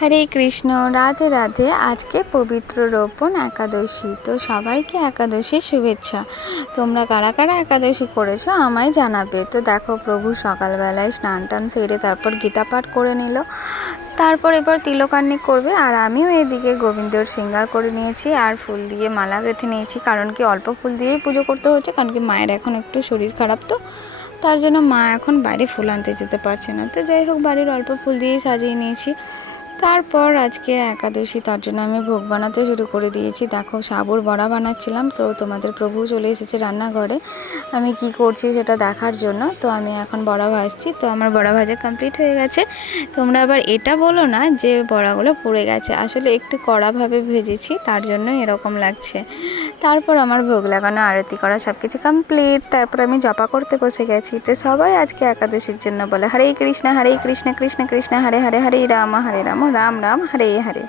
হরে কৃষ্ণ, রাধে রাধে। আজকে পবিত্র রোপণ একাদশী। তো সবাইকে একাদশীর শুভেচ্ছা। তোমরা কারা কারা একাদশী করেছ আমায় জানাবে। তো দেখো, প্রভু সকালবেলায় স্নান টান সেরে তারপর গীতা পাঠ করে নিল। তারপর এবার তিলকান্নি করবে। আর আমিও এদিকে গোবিন্দর শৃঙ্গার করে নিয়েছি আর ফুল দিয়ে মালা গেঁথে নিয়েছি। কারণ কি, অল্প ফুল দিয়েই পুজো করতে হচ্ছে। কারণ কি, মায়ের এখন একটু শরীর খারাপ তো। তার জন্য মা এখন বাইরে ফুল আনতে যেতে পারছে না। তো যাই হোক, বাড়ির অল্প ফুল দিয়েই সাজিয়ে নিয়েছি। তারপর আজকে একাদশী, তার জন্য আমি ভোগ বানাতে শুরু করে দিয়েছি। দেখো, সাবুর বড়া বানাচ্ছিলাম, তো তোমাদের প্রভু চলে এসেছে রান্নাঘরে। আমি কি করছি সেটা দেখার জন্য, তো আমি এখন বড়া ভাজছি। তো আমার বড়া ভাজা কমপ্লিট হয়ে গেছে। তোমরা আবার এটা বলো না যে বড়াগুলো পুড়ে গেছে। আসলে একটু কড়াভাবে ভেজেছি, তার জন্য এরকম লাগছে। তারপর আমার ভোগ লাগানো, আরতি করা সব কিছু কমপ্লিট তারপর আমি জপা করতে বসে গেছি। তো সবাই আজকে একাদশীর জন্য বলে, হরে কৃষ্ণ হরে কৃষ্ণ কৃষ্ণ কৃষ্ণ, হরে হরে হরে রাম হরে রাম রাম রাম, হরে হরে।